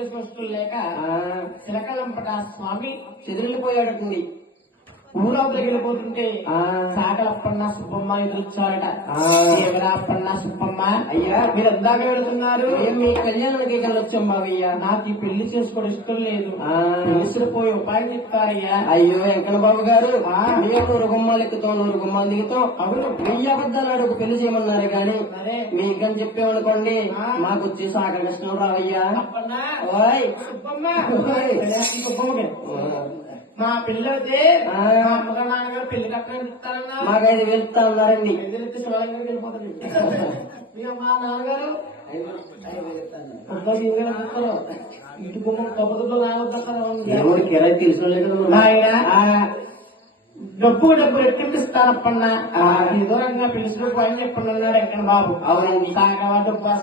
చేసుకొస్తూ లేక శిలకలంపట స్వామి చెదిరిపోయాడటండి. ఊరవతలకి వెళ్ళిపోతుంటే సాగలప్పన్న సుబ్బమ్మ ఎదురొచ్చారట. ఏమరా అప్పన్న సుబ్బమ్మ, అయ్యా మీరు ఎందాక వెళుతున్నారు? ఏం మీ కళ్యాణానికి వెళ్ళొచ్చాం బావయ్య. నాకు ఈ పెళ్లి చేసుకోవడం ఇష్టం లేదు, తెలిసిపోయి ఉపాయం చెప్తారయ్యా. అయ్యో వెంకన్న బాబు గారు, మేము 100 గుమ్మాలు ఎక్కుతాం, 100 గుమ్మాలు దిగుతాం. అవును, 1000 అబద్ధాలు ఆడు పెళ్లి చేయమన్నారు గాని సరే మీకని చెప్పామనుకోండి మాకు వచ్చి సాగర కృష్ణం రావయ్యా. అప్పన్న ఓయ్ సుబ్బమ్మ, ఓయ్. సుబ్బమ్మకి మా పెళ్లి అయితే మా అమ్మగారు నాన్నగారు పెళ్లి కట్టడానికి ఇస్తారన్నా. మాకు 5,000 ఇస్తా అన్నారండి. ఎదురెత్తి శివాలయంగా వెళ్ళిపోతుంది. మా నాన్నగారు ఇంటి గుమ్మం కొబ్బరిలో ఎవరు కిరాయి తీసుకోలేదు. ఆయన డబ్బు రెట్టింపిస్తానప్పన్నా ఏదో రకంగా పిలిచిన పోయి చెప్పండి అన్నాడు వెంకన్న బాబు. అవునండి. సాగవా డబ్బు